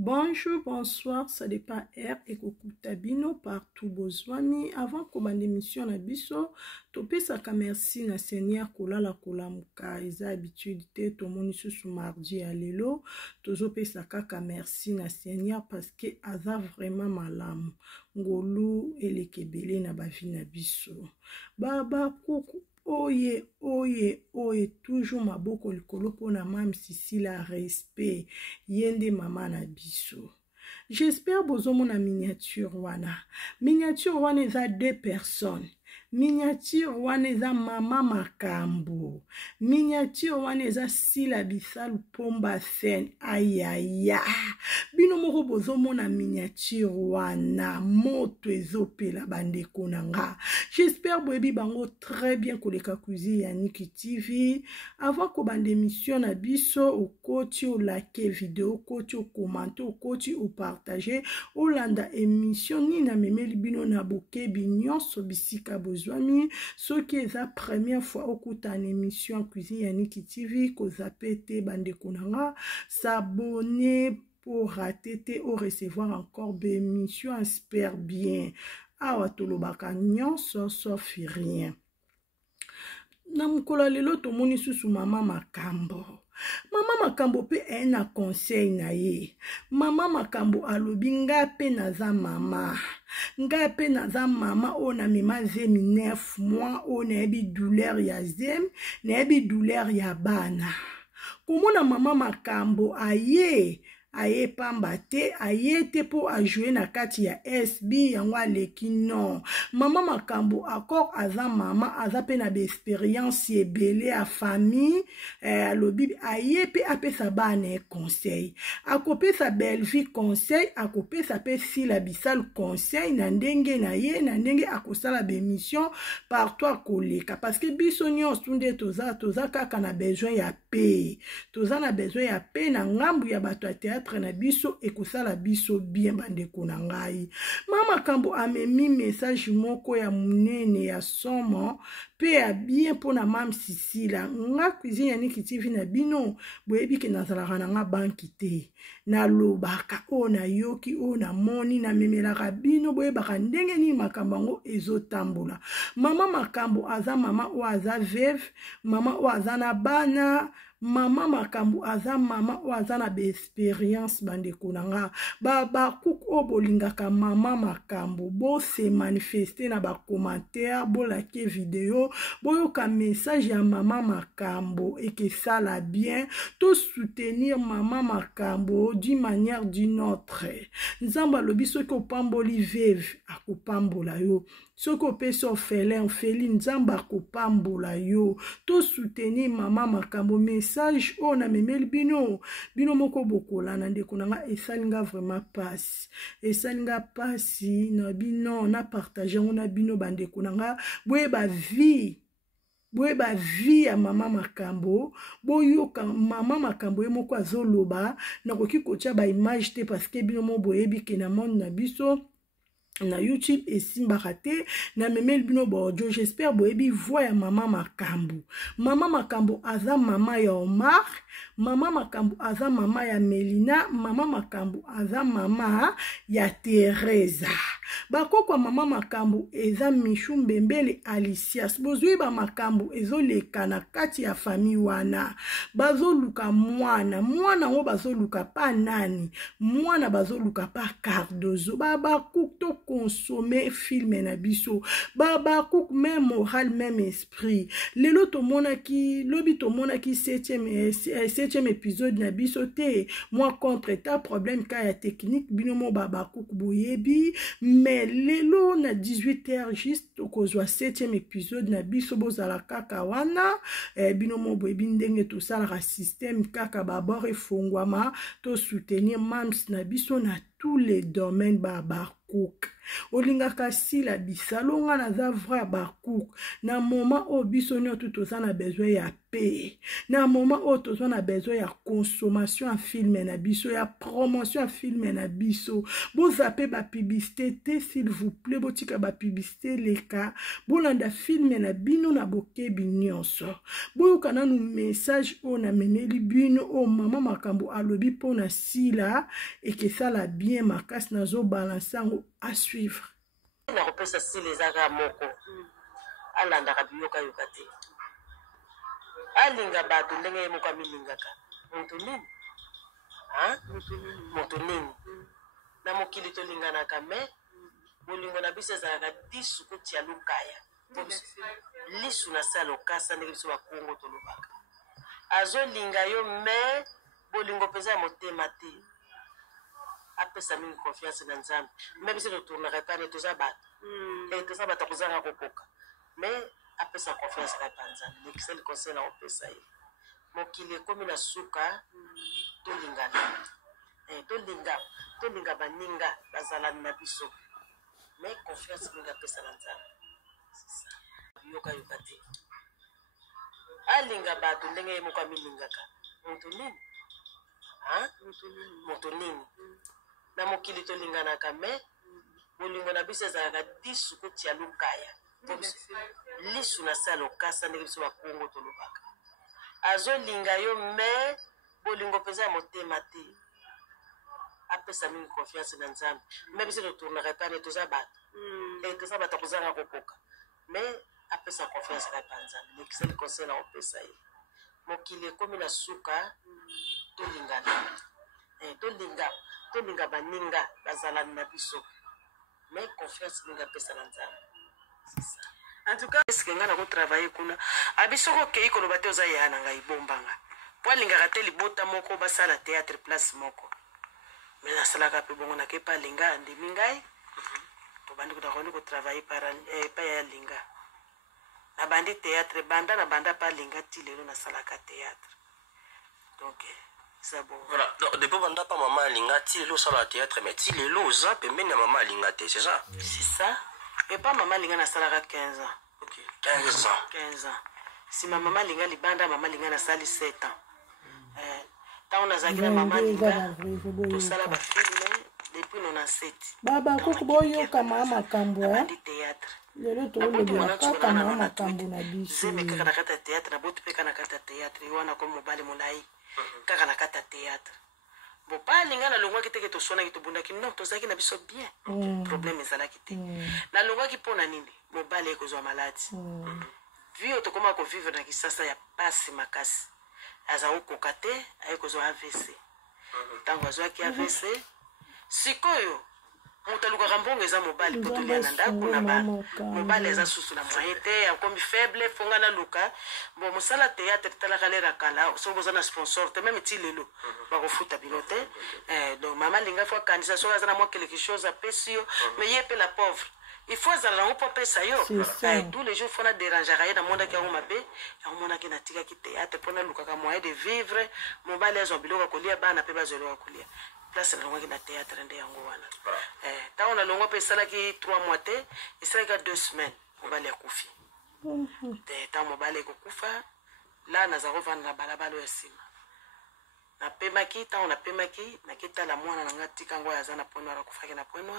Bonjour, bonsoir, ça dépend R et kokuta bino partout bozwami. Avant komande émission na biso, topesaka merci na Seigneur kolala kolamuka. Eza habitude te tomoni susu mardi ya lelo. Tozopesaka ka merci na Seigneur parce que aza vraiment malamu. Ngolu elekebele na bavi na biso. Baba kuku. Oye, toujours maboko likolo pona mam sisi la respect, yende mama na biso. J'espère bozomo na miniature wana. Miniature wana eza 2 personnes. Miniature wana eza mama makambo. Miniature wana eza sila bisalu pomba sen. Ayaya. Bino moko bozomo na miniature wana. Moto ezopela bandeko nanga. J'espère boyebi bango très bien koleka cuisine ya Niki TV. Avant ko bande émission na biso, okoti o like vidéo, okoti o commenter, okoti o partager, olanda émission ni na memeli bino na bokebi nyonso bisika bozwami. Soki eza première fois okuta na émission cuisine ya Niki TV, ko zapete bandeko nanga, s'abonner pour rater ou recevoir encore des émissions super bien. Awa tolobaka nyonso sauf rien. Na mukolo lelo tomoni susu mama makambo. Mama makambo pe ena conseil na ye. Mama makambo alobi nga pe naza mama. Nga pe naza mama o na mema zemi 9 mois o na ebi douleur ya zemi, na ebi douleur ya bana. Komona mama makambo aye pamba te, aye te po a jouer na kati ya SB yango aleki non. Mama makambo akor aza mama, aza pe na be expérience ebele a famille, alobi aye pe apesa bana conseil. Akopesa belle vie conseil, akopesa pe sila bisal conseil na ndenge na ye, na ndenge akosala be mission partout koleka. Parce que biso nyonso nde toza kaka na besoin ya paix. Toza na besoin ya paix na ngambu ya bato ya théâtre na biso ekosala biso bien bandeko na ngai. Mama kambo amemi message moko ya munene ya somo pe ya bien pona mam Sisila. Nga cuisine ya Niki TV na bino boyebi ke nazalaka na nga banki te. Na lobaka o na yoki o na moni na memelaka bino boyebaka ndenge ni makambo yango ezotambola. Mama makambo aza mama o aza veuve, mama o aza na bana, mama makambo aza mama o aza na be expérience bandeko nanga. Baba kuku o bolingaka mama makambo bo se manifester na ba commentaire, bo like vidéo, boyoka message ya mama makambo et que ça la bien, to soutenir mama makambo d'une manière d'une autre. Nzamba lobi soki opamboli veuve akopambola yo. Soki opesi orphelin orpheline nzamba akopambola yo. To soutenir mama makambo message o na memeli bino moko bokola na ndeko nanga esalinga vraiment pasi. Esalinga pasi na bino na partager na bino bandeko nanga boyeba vie ya mama makambo, boyoka mama makambo ye moko azoloba na koki kotia ba image te parce que bino mo boyebi ke na monde na biso na YouTube esimbaka te na memeli bino audio. J'espère boyebi voix ya mama makambo. Mama makambo aza mama ya Omar, mama makambo aza mama ya Melina, mama makambo aza mama ya Teresa. Bakokwa mama makambo eza Michou Mbembele Alicias. Bozwi ba makambo ezoleka na kati ya famille wana. Bazoluka mwana ngo bazoluka pa nani. Mwana bazoluka pa Cardozo. Baba kukto consommer film na biso. Baba kuk même moral même esprit. Lelo tomona ki lobi tomona ki 7e épisode na biso te. Moi contre ta problème ka ya technique binomo baba kuk boyebi. Mais lelo na 18h juste okozwa 7e épisode na biso bozala kaka wana binomo boyebi ndenge to sala système kaka babor efongwama to soutenir mams na biso na tous les domaines baba cook. olingaka sila bisalonga naza vra bakouk na moment oyo biso nyonso toza na besoin ya paix na moment oyo toza na besoin ya consommation ya filme na biso ya promotion ya filme na biso bozape bapiblicité te s'il vous plaît botika bapiblicité leka bolanda filme na bino na bokebi nyonso boyoka nanu message oyo na memeli bino oyo mama makambo alobi mpona sila ekesala bien makasi nazobalanse yango à suivre na kopesa sila ezaka moko alandaka biyoka yoka te alinga bato ndenge ye moko amilingaka moto nini moto nini na mokili tolinganaka me bolingo na biso ezalaka disu kotia lukaya lisu na se ya lokasa ndenge biso bakongo tolobaka azolinga yo me bolingo mpenza ya motema te apesa mingi confiance na nzambe me biso totournaka epane toza bato kozanga kokoka me apesa confiance na epa nzambe lekisali conseil na kopesa ye mokili ekomi na suka tolingana tolinga baninga bazalani na biso me confiance mingi apesa na nzambe yoka te alinga bato ndenge ye moko amilingaka moto nini moto nini na mokili tolinganaka me bolingo na biso ezalaka disu kotia lukaya lisu na se ya lokasa ndenge biso bakongo tolobaka azolinga yo me bolingo mpenza ya motema te apesa mingi confiance na nzambe me biso totournaka epane toza bato kozanga kokoka me apesa confiance na epa nzambe lekisali conseil na kopesa ye mokili ekomi na suka tolinga baninga bazalani na biso me confiance mingi apesa na nzambe en tout cas eske nga na kotravaille kuna abiso kokei koloba te oza yaya na ngai bombanga po alingaka te libota moko basala théâtre place moko me nasalaka mpe bongo nakepa alinga andimi ngai tobandi kutakoni kotravaille epa ya alinga nabandi théâtre banda pa alinga ti lelo nasalaka théâtre donc c'est bon. Voilà, donc depuis banda pa maman alinga ti lelo osala théâtre mais ti lelo oza pembeni ya maman alinga te c'est ça? C'est ça. Et pas maman alinga nasalaka 15 ans. Ok, 15 ans. 15 ans. Si ma maman alinga libanda maman alinga nasali 7 ans. Tant on a zaki na maman alinga tosala ba film depuis 97. Baba kuku boyoka mama makambo bandi théâtre. Lelo tolobela kaka mama makambo na biso. Zeme kaka na kata théâtre na botu pe kana kata théâtre wana ko mobali molai kaka na kata théâtre. Bon pas alinga na longwa kiteke to sona kitobunda ki non tozaki na biso bien. Problème ezala kite. Na longwa ki pona nini mobali ekozwa maladi. Vio to koma ko vivre na kisasa ya pasi makasi. Aza ukoka te ayekozwa AVC. Tango azwaki AVC sikoyo mutaluka mbongo eza mobali potolia na ndako na bana mobali eza susu na moyen te akomi faible fonga na luka bon mosala théâtre talaka lera kala so boza na sponsor te même ti lelo bakofuta bino te donc mama linga fo kanisa so azana moi quelque chose à pesio mais yé pe la pauvre il faut azala ngo po pesa yo tous les jours fona déranger rien na monde ki ngo mabe ya mona ki na tika ki théâtre pona luka ka moyen de vivre mobali azo biloko kolia bana pe bazolo kolia place na longo na théâtre nde yango wana ta on a longo pe sala ki 3 mois te isaka 2 semaines mobali akufi te ta mobali kokufa la na zako vanda balabala ya sima na pemaki ta on a pemaki na kitala mwana na ngati kango ya zana pono ara kufaki na pono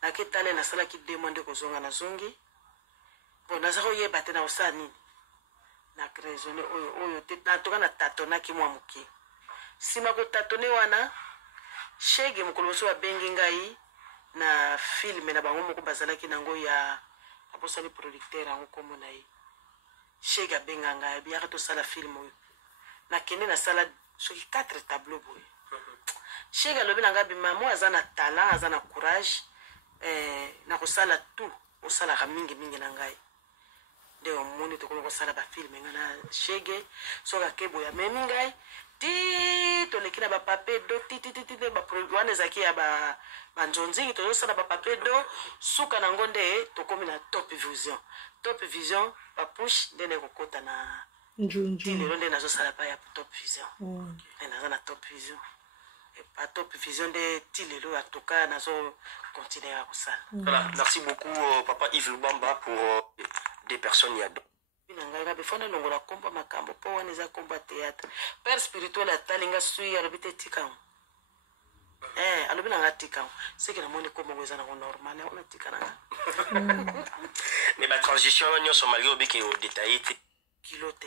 na kitale na sala ki demande ko zonga na zongi bon na zako yeba te na usani na raisonner oyo te na toka na tatona ki mwa muki sima ko tatone wana shege mukolo so abengi ngai na film na bango moko bazalaki nango ya aposali producteur ango komo na ye shege abenga ngai biaka to sala film oyo na kende na sala soki 4 tableaux boy shege lobi na ngabi mamo azana talent azana courage na ko sala tout o sala ka mingi na ngai de o moni to ko sala ba film ngana shege so ka kebo ya memi ngai ti to lekina ba papier do ti ba wana zaki ya ba njonzi to sala ba papier do suka na ngonde to komi na top vision ba push ndene kokota na njunju ti lelo ndene nazo sala pa ya top vision na zana top vision Top vision de Tilelo, en tout cas, nous continuer à ça. Voilà, merci beaucoup, Papa Yves Lubamba, pour des personnes y a deux. befana longola komba makambo po waneza komba théâtre père spirituel atalinga sui alobite tikam alobi nanga tikam c'est que na moni komba weza na normal on tikana mais la transition nous sommes malgré obiki au détaillé kilote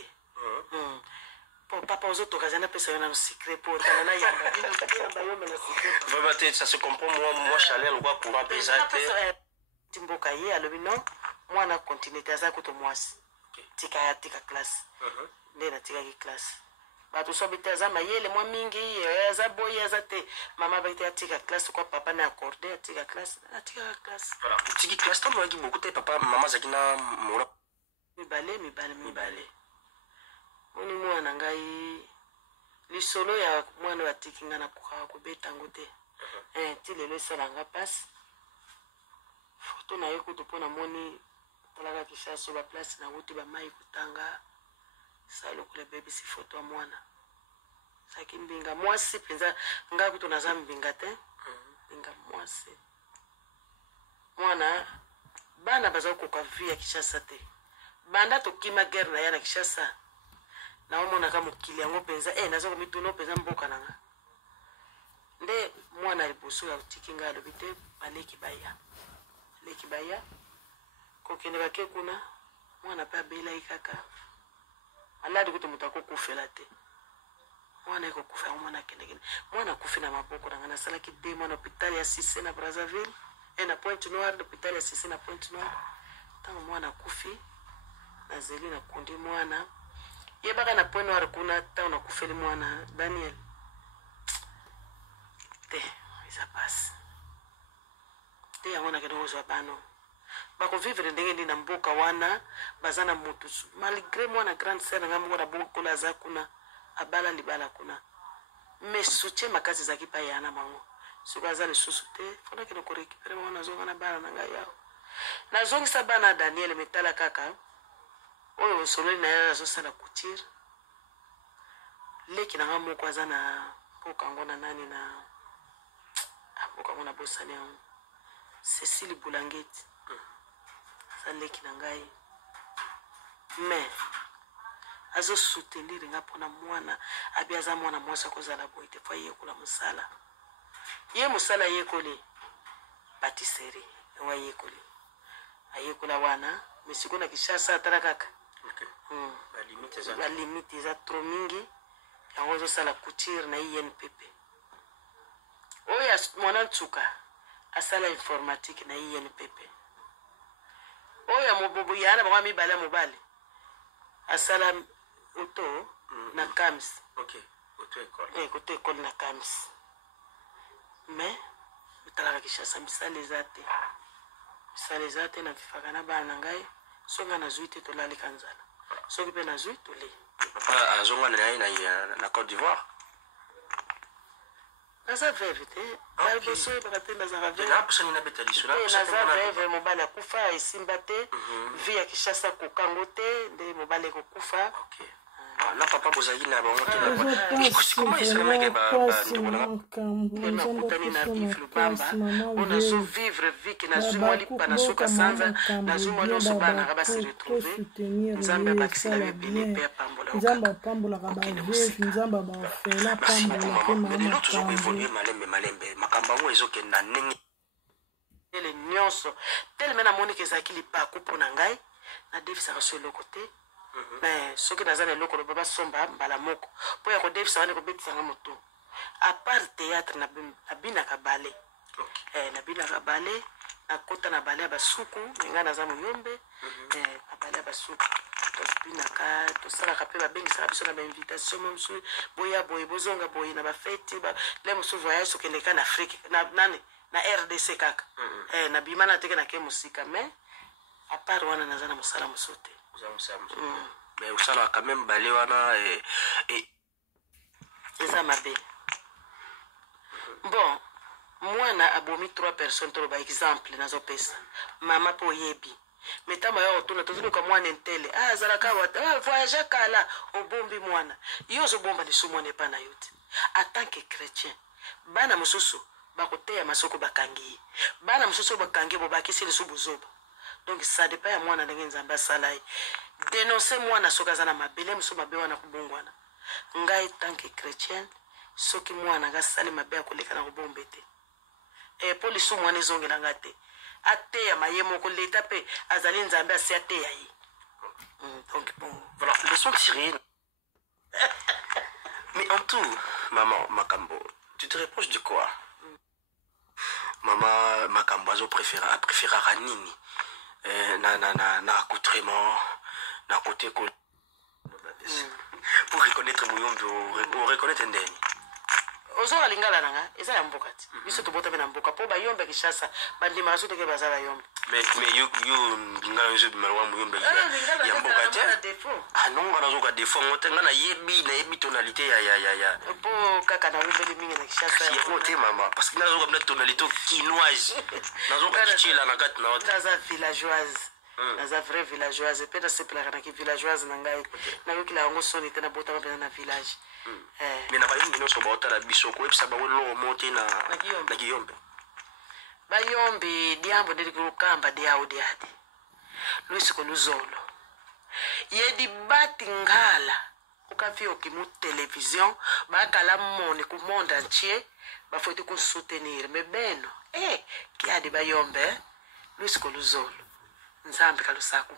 papa aux autres occasions pesa yona no secret pour talana yamba yamba na secret vraiment ça se comprend moi chaleur quoi pour un pesate timboka ye alobi non moi na continuer taza ko to mwasi tika classe ndena tika ki classe ba to so bitaza mayele mwa mingi za boy za te mama ba tika classe kwa papa na accordé tika classe voilà tika classe tant moi qui beaucoup te papa mama zakina mora mibale moni mwana ngai lisolo ya mwana wa tikinga na kuka kubeta ngote tilelo salanga passe photo na yeko to pona moni talaka kisha so ba place na wuti ba mai kutanga salo kule baby si photo ya mwana saki mbinga mwasi penza nga kuto na zambinga te mbinga mwasi mwana bana baza ko kwa via Kishasa te banda to kima guerre na yana Kishasa na omona kama kili yango penza nazo ko mituno penza mboka nanga nde mwana liboso ya utikinga alobite baleki baya kokende bake kuna mwana pa bela ikaka aladi kuto mutako kufela te mwana iko kufa mwana kende mwana kufi na maboko na ngana sala kidemo na hospitali ya Cissé na Brazzaville na Pointe Noire hospitali ya Cissé na Pointe Noire tango mwana kufi na zeli na kundi mwana yebaka na Pointe Noire kuna tango na kufeli mwana Daniel te isa passe te yamona kedo zo bano bako vivre ndenge ndi na mboka wana bazana mutu malgré mwana grande sœur ngamu na boko la za kuna abala libala kuna mais soutien makazi za kipa yana mango sukaza le susute fona kino ko récupérer mwana zonga na bana nga yao na zongi sa bana Daniel metala kaka oyo sololi na ya zo sala couture leki na ngamu kwa zana poka ngona nani na poka ngona bosani yango Cécile Boulangeti leki na ngai mais azo soutenir nga pona mwana abiaza mwana mwasa kozala boite fa yekula musala ye musala yekoli patisserie wa yekoli ayekula wana misiko na Kishasa tarakaka la limite za trop mingi yango zo sala couture na INPP oya mwana tsuka asala informatique na INPP oya mobobo yana ba mibala mobali asala auto na CAMS auto école na CAMS mais talaka Kishasa misale zate na fifaka na bana ngai songa na zuite to lali kanzala soki pe na zuite to le papa azonga na Côte d'Ivoire naza veve te baliboso yebaka te nazaka naza veve mobali akufa esimba te vi ya Kishasa kokango te nde mobali ekokufa na papa bozali na bango te comment il serait mec nakutani na Yves Lubamba on a su vivre vie que na zuma lipa na suka sanza na zuma loso bana ka basi retrouver nzambe bakisila bebele pe pambola nzamba pambola ka ba vieille nzamba ba fela pambola pe mama toujours évoluer malembe makambango ezokenda ndenge ele nyonso tellement na moni ke zakili pa kupona ngai na devisa so le côté mais ce que nazana loko le baba somba mbala moko po ya ko devisa wane ko betisa moto à part théâtre na bina ka ballet na bina ka ballet na kota na ballet ba suku nga na za muyombe na ballet ba suku to bina ka to sala ka pe ba bengi sala biso na ba invitation mumsu boya boy bozonga boy na ba fête ba le musu voyage so kende ka na Afrique na nani na RDC kaka na bimana teke na ke musika mais à part wana nazana musala musote mais usala quand même balé wana et ça m'a bé bon mwana abomi 3 personnes to ba exemple nazo pesa mama po yebi metama yo tuna tozulu ka mwana ntele zala ka wata voyage kala obombi mwana yo zo bomba ni sumone pa na yote en tant que chrétien bana mosusu bakoteya masoko bakangi bana mosusu bakangi bobakisi lisu buzoba. Donc ça dépend ya mwana ndenge nzambe asala ye. Dénoncer mwana soki aza na mabele mosusu mabe wana kobongwana. Ngai tant que chrétienne soki mwana ngasali mabe akoleka na kobombe te. Po lisu mwana ezongela nga te. Ateya maye moko leta pe azali nzambe asi ateya ye. Donc bon. Voilà, leçon tirée. Mais en tout, maman Makambo, tu te reproches de quoi? Maman Makambo a préféré Ranini. Na accoutrement, na côté pour reconnaître Mouyombe, pour reconnaître Ndeni. Ozo alingala nanga eza ya mboka ti biso tobota be na mboka po ba yombe kishasa bandima aso teke bazala yombe mais you ngala nzo bimalwa Mouyombe ya mboka ti ah non ngana zo ka défaut ngotenga na yebi tonalité ya po kaka na umbeli mingi na kishasa ya côté mama parce que nazo ka tonalité quinoise nazo ka kichila na kat na autre naza villageoise naza vraie villageoise pe na sepela kana ki villageoise na ngai na yo kila ngo soni tena bota ba na village. Mais na bayombe nyonso baotala biso koyebisa bango eloko mo te na kiyombe bayombe diambo ndeli kulukamba diawo diadi luisiko luzolo yedi bati ngala ukafi okimu television bakala mone ku monde entier bafoiti ku soutenir mais beno kiadi bayombe luisiko luzolo nzambe kalusaku.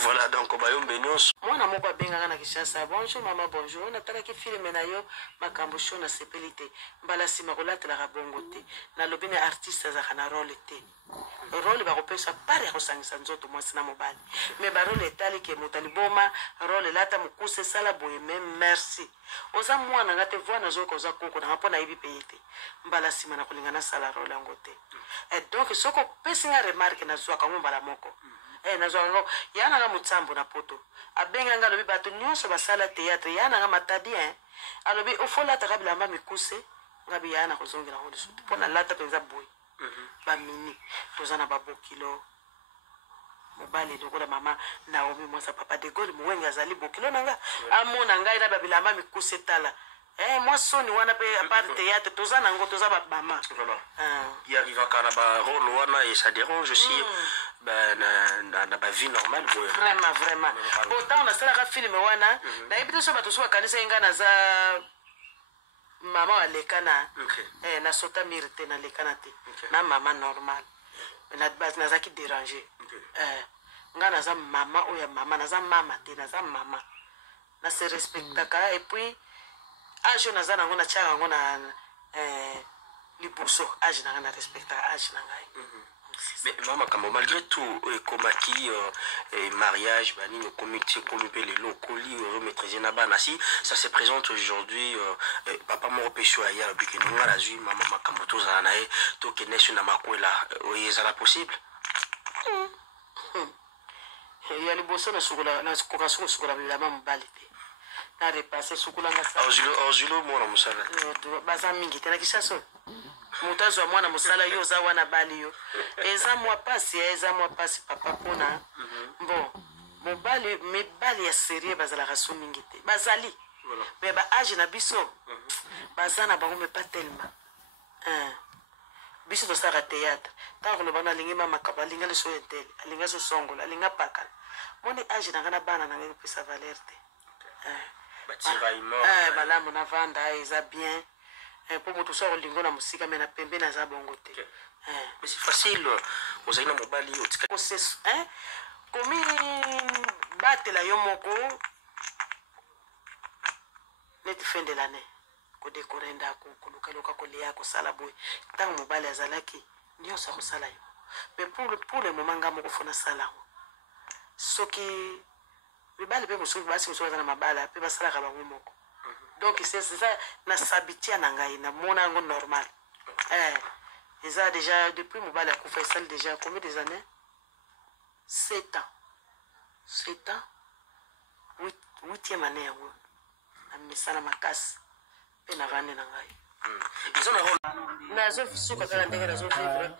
Voilà, donc bayombe nyonso mwana moko abengaka na Kishasa bonjour mama bonjour natalaki filme na yo makambo sho na sepelite mbala sima kolatelaka bongo te nalobi na artiste azaka na role te role bakopesa pare ya kosangisa nzoto mwasi na mobali me barole etali ke moto aliboma role lata mokuse sala boye me merci oza mwana nga te voi nazoyoka oza koko nanga mpo nayebi peye te mbala sima na kolinga nasala role yango te donc soki opesi nga remarke nazwaka ngo mbala moko nazwango yana nga mutsambo na poto abenga nga lobi bato nyonso basala théâtre yana nga matadi alobi ofola ta bilamba mikuse ngabi yana kozongela ngo lisu pona lata penza boy ba mini tozana babokilo mobali lokola mama Naomi mwasa papa de Gaulle mwenga azali bokilo nanga amona ngai na bilamba mikuse tala moi soni wana pe à part théâtre tozana ngo toza ba mama voilà il arrive kana ba rôle wana et ça dérange aussi na ba vie normale vraiment pourtant on a sala ka film wana na ebito so bato so kanisa ingana za mama alekana na sota mirite na lekana te na mama normal na base na zaki déranger ngana za mama oya mama na za mama te na za mama na se respectaka et puis age na za nango na changa ngo na liboso age na respectaka age na ngai. Mais maman, comme malgré tout, comme qui mariage, le comité, comme les locaux, maîtriser Nabanasi, ça se présente aujourd'hui. Papa m'a repêché ailleurs, depuis que nous avons vu maman Makamoto Zanae, tout qui est né sur Namakwela, est-ce possible? Il y a les bossons na kokasoko sukula bila mambalite. Na repasser sukula ngasa. Ozulo mwana musala. Baza mingi tena kishaso. Mutazo wa mwana musala yo za wana bali yo eza mwa pasi papa pona bon mobali mebali ya serie bazala raso mingi te bazali mais ba age na biso bazana bango me pas tellement biso to sara théâtre tant le bana lingi mama kabalinga le so entel alinga so songola alinga pakala moni age na kana bana na ngi pesa valeur te balamu na vanda eza bien pour moto so lingo na musika mena pembe na za bongo te mais c'est facile ozaina mobali otika process komi batela yo moko net fin de l'année ko décorer ndako ko luka ko lia ko sala boy tant mobali azalaki ndio sa ko sala yo mais pour le moment ngamo ko fona sala soki bibali pe musubi basi musubi na mabala pe basala ka bango moko. Donc c'est ça na sabitia na ngai na mona ngo normal ils a déjà depuis mobali a fait ça déjà combien des années 7 ans 8e année yango na misala makasi pe na vande na ngai ils ont na zo suka kala ndenge na zo vivre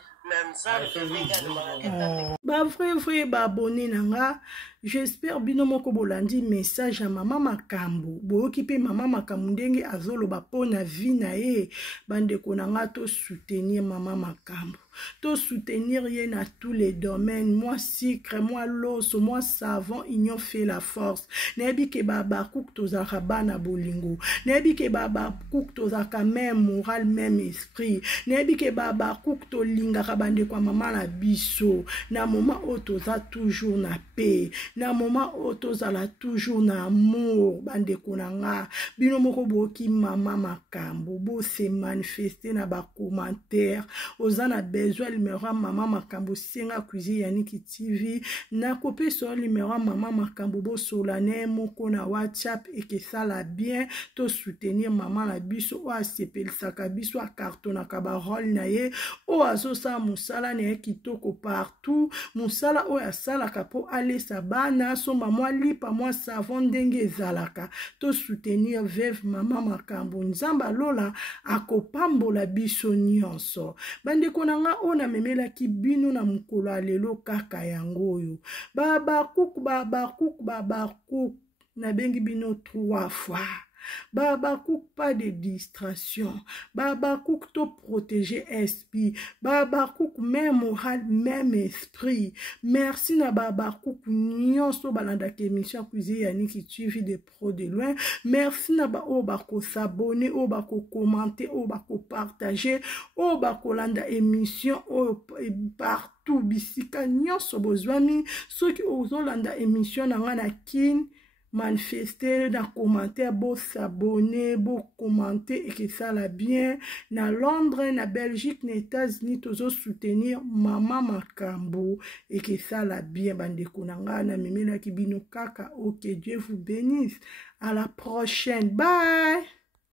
Ba vrai ba abonné nanga. J'espère bino moko bolandi message à maman makambo. Boyoki pe maman makambo ndenge azoloba pona vie na ye. Bandeko nanga to soutenir maman makambo. To soutenir ye na tous les domaines. Moi sucre, moi l'os, moi savon, union fait la force. Nebi ke baba kouk tozaka bana bolingo. Nebi ke baba kouk tozaka même moral, même esprit. Nebi ke baba kouk to lingaka bandeko maman na biso. Na moment o toza toujours na paix. Na moment o tozala toujours na amour. Bandeko nanga. Bino moko boki maman makambo. Bo se manifester na ba commentaire. Ozana besoin numéro maman makambo senga cuisine Yannick TV. Na copie sur numéro maman makambo bo solane moko na WhatsApp et que ça la bien to soutenir maman la biso o asepel saka biso a carton na kabarol na ye o azo sa musala na kitoko partout musala o ya sala kapo aller sa bana so maman lipa moi savon ndenge zalaka to soutenir veuve maman makambo nzamba lola akopambola biso nyonso bandeko nanga ona memela ki bino na mukolo alelo kaka yango oyo baba kuk na bengi bino 3 fois baba kouk pas de distraction baba kouk to protéger esprit baba kouk même moral même esprit merci na baba kouk nyonso balanda ke émission cuisine Yannick TV de pro de loin merci na ba o bako s'abonner o bako commenter o bako partager o bako landa émission o partout bisika nyonso bozwami soki ozolanda émission na nga na kin manifester dans commentaire, beau s'abonner, beau commenter et que ça la bien. Na Londres, na Belgique, na États-Unis, toujours soutenir maman makambo et que ça la bien. Bande konanga na memela kibino kaka. Ok, Dieu vous bénisse. À la prochaine. Bye.